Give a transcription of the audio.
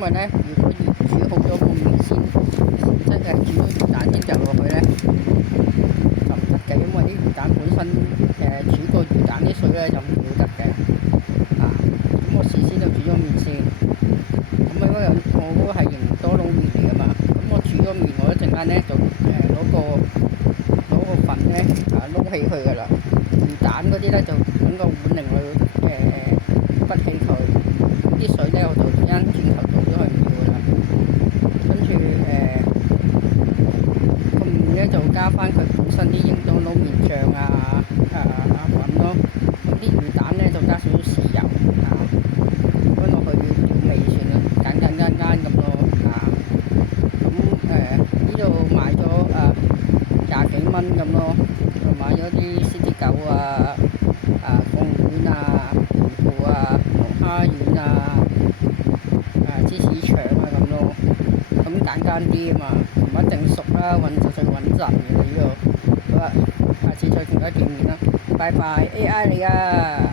因為咧，如果要煮好咗個麵先，即係煮咗魚蛋先掉落去咧，就唔得嘅，因為啲魚蛋本身煮個魚蛋啲水咧就唔要得嘅。咁我事先就煮咗麵先，咁因為我嗰個係營多撈麵嚟噶嘛，咁我煮咗麵，我一陣間咧就攞個粉咧撈起佢噶啦，魚蛋嗰啲咧就揾個碗令佢滗起佢，啲水咧我就一陣轉頭倒咗去唔要噶啦，跟住個麵咧就加翻佢本身啲營多撈麵醬粉咯，咁啲魚蛋咧就加少少豉油揾落去調味算啦，間咁咯咁呢度買咗廿幾蚊咁咯，就買咗啲獅子狗貢丸魚腐龍蝦丸芝士腸咁咯，咁簡單啲啊嘛，唔一定熟啦，最穩陣嘅呢度。好啦，下次再同大家見面啦，拜拜 AI 嚟噶。